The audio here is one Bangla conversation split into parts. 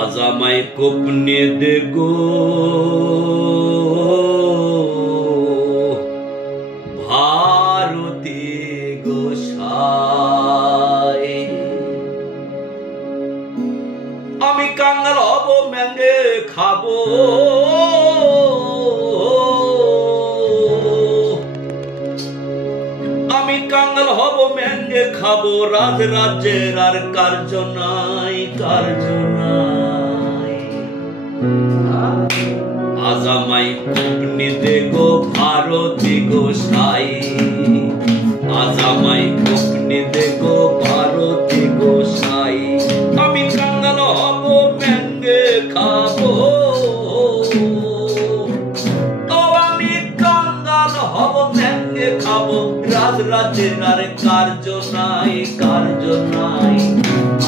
আজামাই কোপনে দে গো ভারতী গোসাই, আমি কাঙ্গাল হব ম্যাঙ্গে খাবো, আমি কাঙ্গাল হব ম্যাঙ্গে খাবো, রাজ রাজ্যের আর কার্য নাই, কার্য নাই। আজামাই কোপনে দে গো ভারতী গোসাই, আজামাই কোপনে দে গো ভারতী গোসাই, আমি কাঙ্গাল হব ম্যাঙ্গে খাবো, ও আমি কাঙ্গাল হব ম্যাঙ্গে খাবো, রাজ রাজ্যের আর কার্য নাই, কার্য নাই।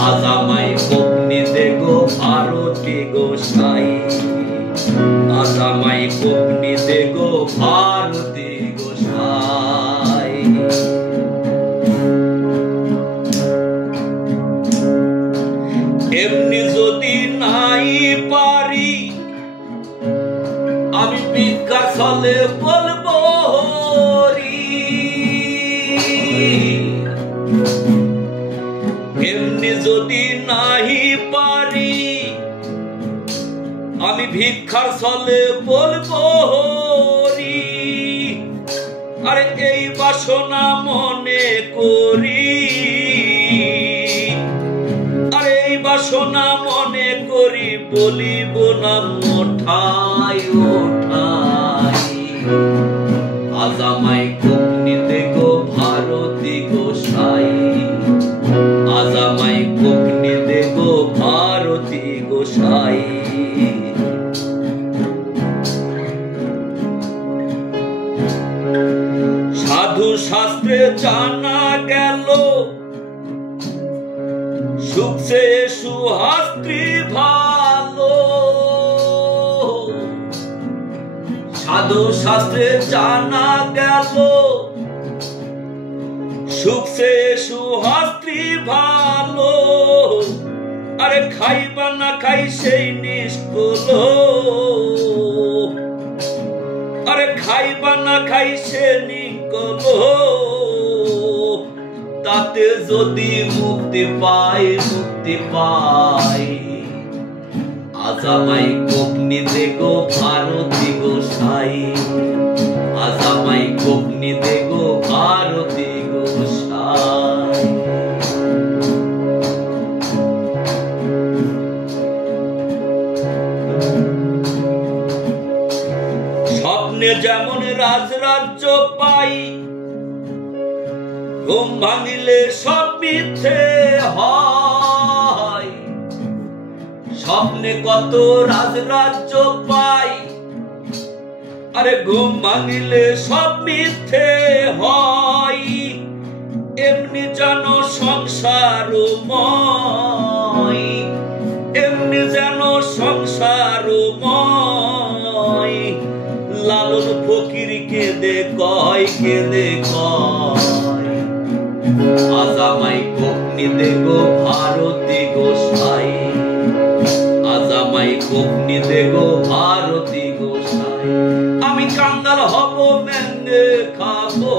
আজামাই কোপনে দে গো ভারতী গোসাই, আজামাই কোপনে দে গো ভারতী গোসাই। এমনি যদি নাই পারি আমি ভিক্ষা ছলে বলবো হরি, এমনি যদি নাই পারি আমি ভিক্ষার ছলে বলবো হরি, আরে এই বাসনা মনে করি, আরে এই বাসনা মনে করি, বলিব না ওঠাই ওঠাই। আজামাই কোপনে দে গো ভারতী গোসাই, আজামাই কোপনে দে গো ভারতী গোসাই। সাধু শাস্ত্রে জানা গেল সুখ সে সুহাস্ত্রী ভালো, সাধু শাস্ত্রে জানা গেল সুখ সে সুহাস্ত্রী ভালো, আরে খাইবা না খাই সেই নিষ্কুল, আরে খাইবা না খাই সে নিকল, তাতে যদি মুক্তি পাই, মুক্তি পাই। আজামাই কোপনে দে গো ভারতী গোসাই, আজামাই কোপনে দে গো ভারতী গোসাই। স্বপ্নে যেমন রাজ রাজ্য পাই, ঘুম ভাঙিলে সব মিথ্যে হয়, স্বপ্নে কত রাজ রাজ্য পাই, আরে ঘুম ভাঙিলে সব মিথ্যে হয়, এমনি যেন সংসারময়, এমনি যেন সংসারময়। লালন ফকির কেঁদে কয়, কেঁদে কয়, আজামাই কোপনে দে গো ভারতী গোসাই, আজামাই কোপনে দে গো ভারতী গোসাই, আমি কাঙ্গাল হব ম্যাঙ্গে খাবো,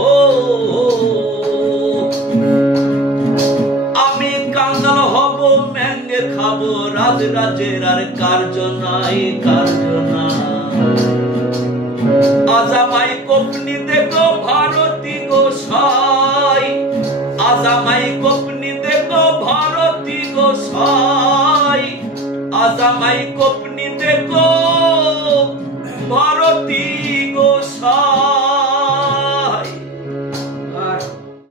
আমি কাঙ্গাল হব ম্যাঙ্গে খাবো, রাজ রাজ্যের আর কার্য নাই, কার্য নাই। আজামাই কোপনে দে গো ভারতী গোসাই, আজামাই কোপনে দে গো ভারতী গোসাই, আজামাই কোপনে দে গো